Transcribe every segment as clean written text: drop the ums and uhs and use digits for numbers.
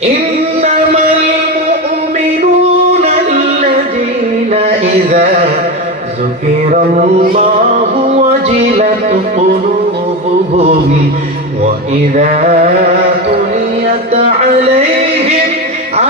ইন্নামাল মুমিনুনা আল্লাযীনা ইযা যুকিরাল্লাহু ওয়াজিলাত কুলুবুহুম ওয়া ইযা তুলিয়াত আলাইহিম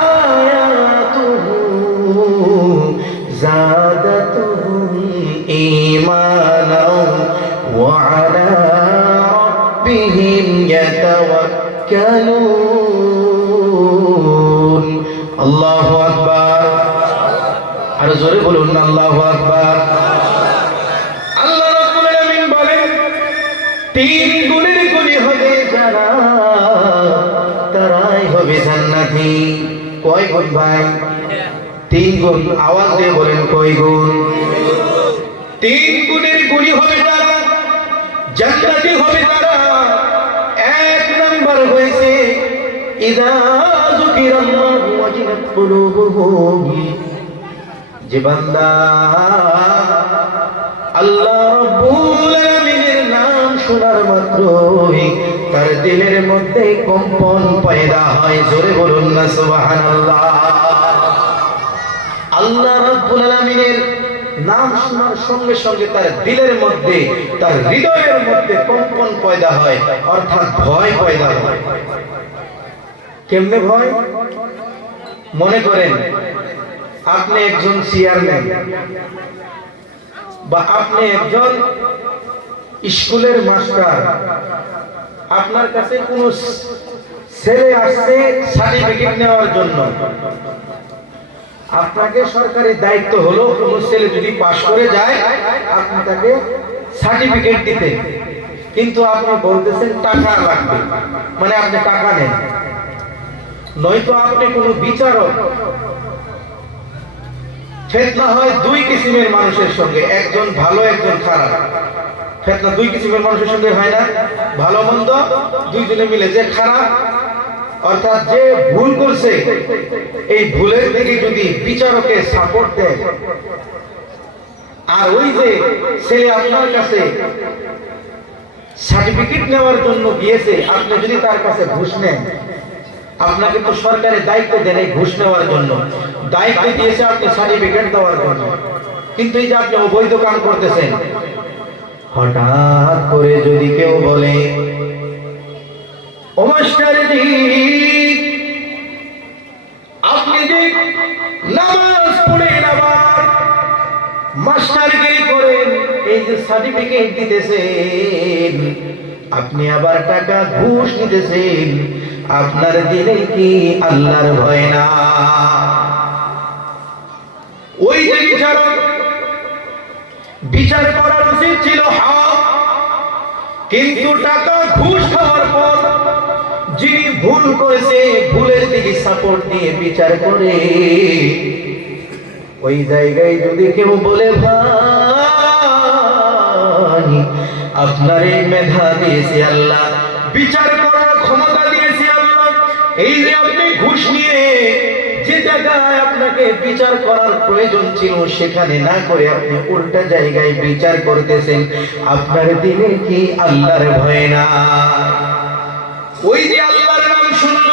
আয়াতুহু زادتهم إيمانا وعلى ربهم يتوكلون الله أكبر আর জোরে বলুন আল্লাহু আকবার। আল্লাহ রাব্বুল আলামিন বলেন তিন গুণের গুণী হবে যারা তারাই হবে জান্নাতি। কয় গুণ ভাই? তিন গুণ। আওয়াজ দিয়ে বলেন কয় গুণ? তিন গুণের গুণী হবে তারা, জান্নাতি হবে তারা। এক নাম্বার হয়েছে ইযা যুকিরাল্লাহু ওয়াজিলাত কুলুবুহুম, যে বান্দা আল্লাহ রাব্বুল আলামিনের নাম শোনার মাত্রই তার দিলের মধ্যে কম্পন পয়দা হয়। জোরে বলুন না সুবহানাল্লাহ। আল্লাহ রাব্বুল আলামিনের নাম শোনার সঙ্গে সঙ্গে তার দিলের মধ্যে, তার হৃদয়ের মধ্যে কম্পন পয়দা হয়, অর্থাৎ ভয় পয়দা হয়। কেমনে ভয়? মনে করেন আপনি একজন চেয়ারম্যান বা আপনি একজন স্কুলের মাস্টার, আপনার কাছে কোনো ছেলে আসছে সার্টিফিকেট নেওয়ার জন্য। আপনাকে সরকারি দায়িত্ব হলো কোন ছেলে যদি পাশ করে যায় আপনি তাকে সার্টিফিকেট দিতে, কিন্তু আপনি বলতেছেন টাকা লাগবে, মানে আপনি টাকা নেন। নয়তো আপনি কোন বিচারক, ফিতনা হয় দুই কিসিমের মানুষের সঙ্গে, একজন ভালো একজন খারাপ। ফিতনা দুই কিসিমের মানুষের সঙ্গে হয় না? ভালো মন্দ দুইজনে মিলে। যে খারাপ অর্থাৎ যে ভুল করছে, এই ভুলের দিকে যদি বিচারকে সাপোর্ট দেয়, আর ওই যে ছেলে আপনার কাছে সার্টিফিকেট নেওয়ার জন্য গিয়েছে, আপনি যদি তার কাছে ঘুষ নেন, আপনাকে তো সরকারের দায়িত্ব দেন এই ঘুষ নেওয়ার জন্য, দায়িত্ব দিয়েছে আপনি সার্টিফিকেট দেওয়ার জন্য, কিন্তু এই যে আপনি অবৈধ কাম করতেছেন। হঠাৎ করে যদি কেউ বলে ও মাস্টার জি, আপনি যে নামাজ পড়েন আবার মাস্টারগিরি করেন, এই যে সার্টিফিকেট দিতেছেন, আপনি আবার টাকা ঘুষ নিতেছেন, আপনার দিলে কি আল্লাহর ভয় না? ওই যে বিচার করার উচিত ছিল হক, কিন্তু টাকা ঘুষ খাওয়ার পর যিনি ভুল করেছে ভুলের দিকে সাপোর্ট দিয়ে বিচার করে, ওই জায়গায় যদি কেউ বলে ভাই আপনার এই মেধা দিয়েছে আল্লাহ, বিচার করার ক্ষমতা দিয়েছে আল্লাহ, এই যে আপনি ঘুষ নিয়ে যে জায়গায় আপনাকে বিচার করার প্রয়োজন ছিল সেখানে না করে আপনি উল্টা জায়গায় বিচার করতেছেন, আপনার দিলে কি আল্লাহর ভয় না? ওই যে আল্লাহর নাম শুনল,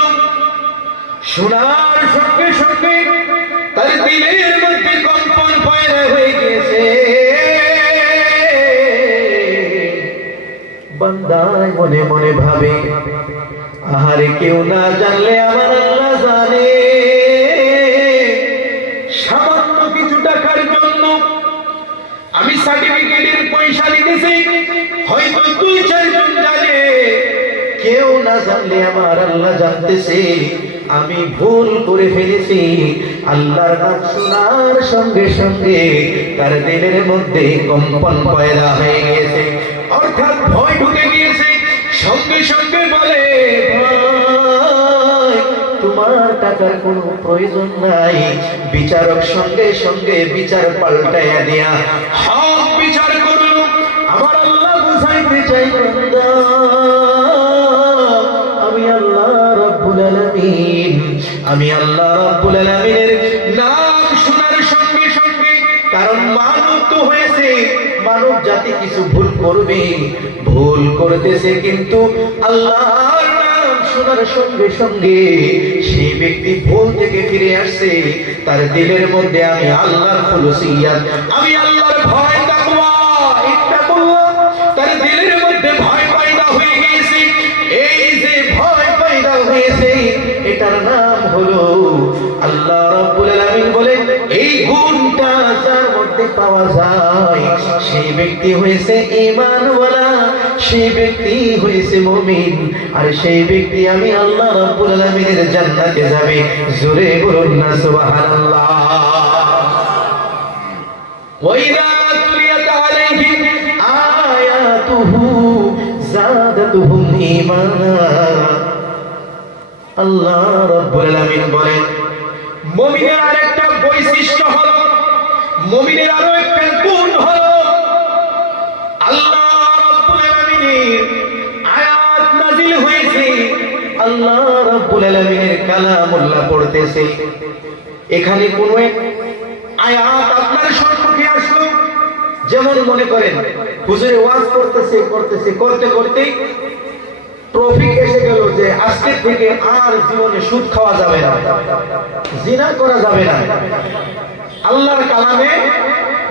শোনার সঙ্গে সঙ্গে তার দিলের মধ্যে কম্পন পয়দা হয়ে গেছে। বান্দায় মনে মনে ভাবে, আহারে কেউ না জানলে আমার আল্লাহ জানে, সামান্য কিছু টাকার জন্য আমি সার্টিফিকেটের পয়সা দিতেছি, হয়তো দুই চারজন জানে, কেউ না জানলে আমার আল্লাহ জানতেছে আমি ভুল করে ফেলেছি। আল্লাহর নাম শোনার সঙ্গে সঙ্গে তার দিলের মধ্যে কম্পন পয়দা হয়ে গেছে, অর্থাৎ ভয় ঢুকে গিয়েছে। সঙ্গে সঙ্গে বলে ভাই তোমার টাকার কোনো প্রয়োজন নাই। বিচারক সঙ্গে সঙ্গে বিচার পাল্টাইয়া দিয়া হক বিচার করল। আমার আল্লাহ বুঝাইতে চাই বান্দা, আমি আল্লাহ রাব্বুল আলামিন, আমি আল্লাহ রাব্বুল আলামিনের নাম শোনার সঙ্গে সঙ্গে, কারণ মানব তো হয়েছে, মানব জাতি কিছু ভুল করবে, ভুল করতেছে, কিন্তু আল্লাহর নাম শোনার সঙ্গে সঙ্গে সে ব্যক্তি ভুল থেকে ফিরে আসছে, তার দিলের মধ্যে আমি আল্লাহর খুলুসিয়াত, আমি আল্লাহর ভয় তাকওয়া ইত্তাকুল্লাহ তার দিলের মধ্যে ভয় পয়দা হয়ে গিয়েছে। এই যে ভয় পয়দা হয়েছে এটার নাম হলো আল্লাহ রাব্বুল আলামিন বলেন এই গুণটা যার মধ্যে পাওয়া যায় সেই ব্যক্তি হয়েছে ঈমানওয়ালা, সেই ব্যক্তি হয়েছে মুমিন, আর সেই ব্যক্তি আমি আল্লাহ রাব্বুল আলামিনের জান্নাতে যাবে। জোরে বলুন না সুবহানাল্লাহ। ওয়াইদা তুলিয়াত আলাইহিম আয়াতুহু যাদাতুহুম ঈমানা। আল্লাহ রাব্বুল আলামিন বলেন মুমিনের আরেকটা বৈশিষ্ট্য হলো, মুমিনের আরো একটা গুণ হলো আল্লাহ রাব্বুল আলামিনের আয়াত নাযিল হয়েছে, আল্লাহ রাব্বুল আলামিনের কালামুল্লাহ পড়তেছে। এখানে কোন এক আয়াত আপনার সম্মুখে আসলো, যেমন মনে করেন হুজুরে ওয়াজ করতেছে করতে করতে ট্রফিক এসে গেল যে আজকে থেকে আর জীবনে সুদ খাওয়া যাবে না, জিনা করা যাবে না। আল্লাহর কালামে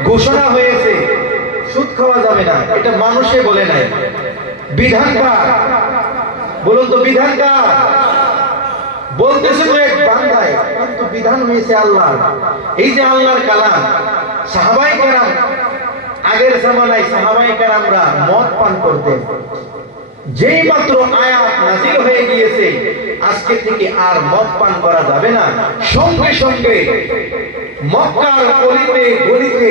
ঘোষণা হয়েছে সুদ খাওয়া যাবে না, এটা মানুষে বলে নাই, বিধানকার। বলুন তো বিধানকার বলতেছে তো এক বান্দায়, কিন্তু বিধান হয়েছে আল্লাহ। এই যে আল্লাহর কালাম, সাহাবায়ে কেরাম আগের জামানায় সাহাবায়ে কেরামরা মদ পান করতেন, যেই মাত্র আয়াত নাযিল হয়ে গিয়েছে আজকে থেকে আর মদ পান করা যাবে না, সঙ্গে সঙ্গে মক্কার গলিতে গলিতে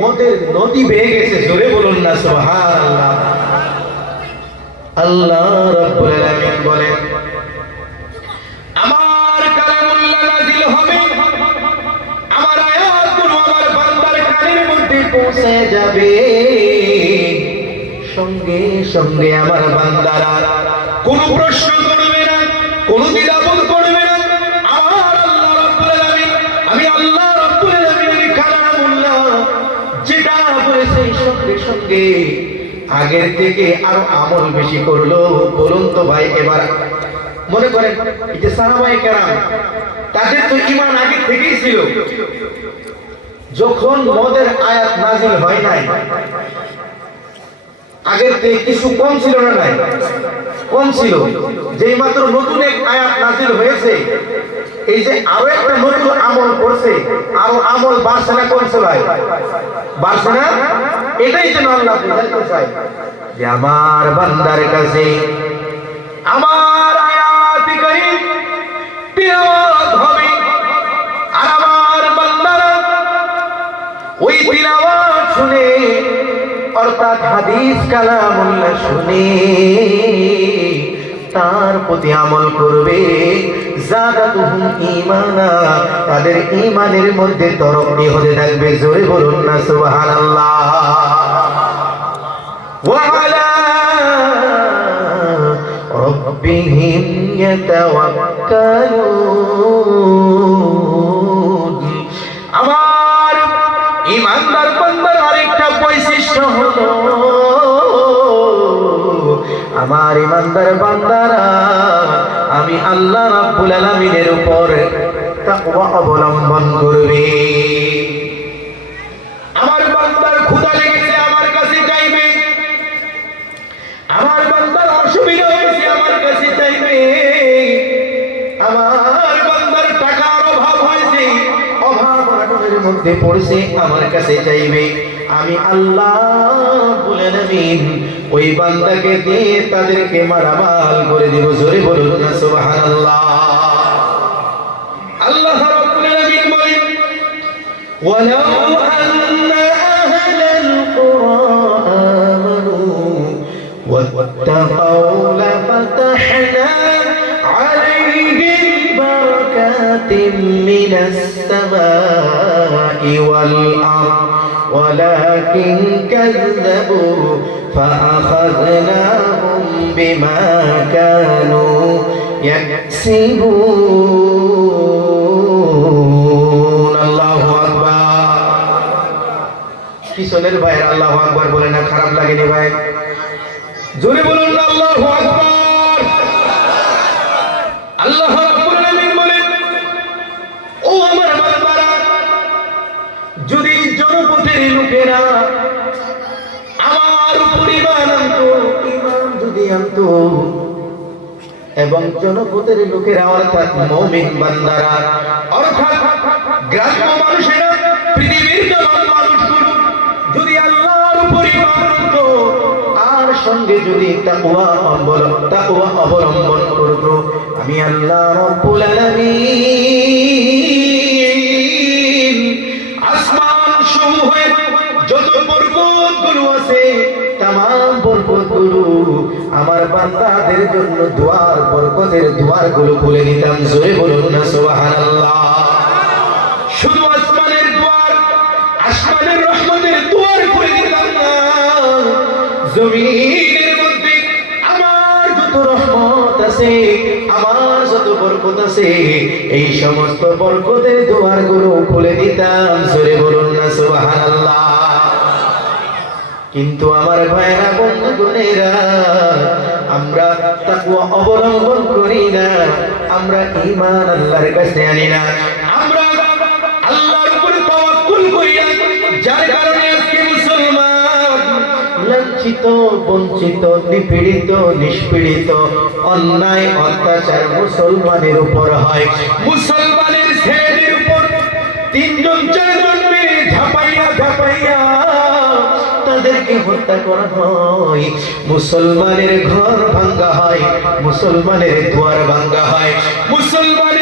মদের নদী বেয়ে গেছে। জোরে বলুন না সুবহানাল্লাহ। আল্লাহ রাব্বুল আলামিন বলেন আমার কালামুল্লাহ নাযিল হবে, আমার আয়াতগুলো আমার বান্দার কানের মধ্যে পৌঁছে যাবে, সঙ্গে সঙ্গে আমার বান্দারা কোনো প্রশ্ন করবে না, কোনো দ্বিধাবোধ করবে না। আমার আল্লাহ রাব্বুল আলামিন, আমি আল্লাহ রাব্বুল আলামিনের কালামুল্লাহ যেটা বলেছে সঙ্গে সঙ্গে আগের থেকে আরো আমল বেশি করলো। বলুন তো ভাই, এবার মনে করেন এই যে সাহাবায়ে কেরাম তাদের তো ঈমান আগে থেকেই ছিল, যখন মদের আয়াত নাযিল হয় নাই আগের থেকে কিছু কম ছিল না? নাই, কম ছিল। যেই মাত্র নতুন এক আয়াত নাযিল হয়েছে, এই যে আরো একটা নতুন আমল করছে, আরো আমল বাড়ছে না কমছে ভাই? বাড়ছে না? এটাই যেন আল্লাহ বুঝাতে চায় যে আমার বান্দার কাছে আমার আয়াত কারীম তিলাওয়াত হবে, আর আমার বান্দারা ওই তিলাওয়াত শুনে অর্থাৎ হাদিস কালামুল্লাহ শুনে তার প্রতি আমল করবে। যাদাতুহুম ঈমানা, তাদের ঈমানের মধ্যে তরক্কি হতে থাকবে। জোরে বলুন না সুবহানাল্লাহ। ওয়া আলা রাব্বিহিম ইয়াতাওয়াক্কালুন। আমার ঈমানদার বান্দার আরেকটা বৈশিষ্ট্য হলো আমার ঈমানদার বান্দারা আমি আল্লাহ রাব্বুল আলামিনের উপর তাকওয়া অবলম্বন করবে। আমার বান্দার ক্ষুধা লেগেছে আমার কাছে চাইবে, আমার বান্দার অসুবিধা হয়েছে আমার কাছে চাইবে, আমার বান্দার টাকার অভাব হয়েছে, অভাব অনটনের মধ্যে পড়ছে আমার কাছে চাইবে। আমি আল্লাহ রাব্বুল আলামিন ওই বান্দাকে দিয়ে তাদেরকে মালামাল করে দিব। জোরে বলুন না সুবহানাল্লাহ। আল্লাহ রাব্বুল আলামিন বলেন ওয়ালাউ আন্না আহলাল কুরআ আমানু ওয়াত্তাকাউ লাফাতাহনা আলাইহিম বারাকাতিন মিনাস সামাই ওয়াল আরদ ولكن كذبوا فأخذناهم بما كانوا يكسبون الله أكبر। পিছনের ভাইয়ের আল্লাহু আকবার বলে না, খারাপ লাগেনি ভাই? জোরে বলুন আল্লাহু আকবার। আল্লাহ রাব্বুল আলামিন বলেন কিন্তু এবং জনপদের লোকেরা অর্থাৎ মুমিন বান্দারা অর্থাৎ গ্রাম্য মানুষেরা পৃথিবীর জনম মানুষগুলো যদি আল্লাহর উপর ঈমান আনত আর সঙ্গে যদি তাকওয়া অবলম্বন করত, আমি আল্লাহ রাব্বুল আলামিন আসমান সমূহে যত পর্বতগুলো আছে তামাম পর্বতগুলো আমার বান্দাদের জন্য দুয়ার বরকতের দুয়ারগুলো খুলে দিতাম। জোরে বলুন না সুবহানাল্লাহ। শুধু আসমানের দুয়ার, আসমানের রহমতের দুয়ার খুলে দিতাম না, জমিনের মধ্যে আমার যত রহমত আছে, আমার যত বরকত আছে, এই সমস্ত বরকতের দুয়ারগুলো খুলে দিতাম। জোরে বলুন না সুবহানাল্লাহ। কিন্তু আমার ভাইরা বন্ধুগণেরা, আমরা তাকওয়া অবলম্বন করি না, আমরা ঈমান আল্লাহর কাছে আনি না, আমরা আল্লাহর উপর তাওয়াক্কুল করি না, যার কারণে আজকে মুসলমান লাঞ্ছিত, বঞ্চিত, নিপীড়িত, নিষ্পীড়িত, অন্যায় অত্যাচার মুসলমানের উপর হয়। মুসলমানের ছেলেদের উপর 3 জন 4 জন মেয়ে ঝাঁপাইয়া ঝাঁপাইয়া তাদেরকে হত্যা করা হয়, মুসলমানের ঘর ভাঙ্গা হয়, মুসলমানের দুয়ার ভাঙ্গা হয়, মুসলমান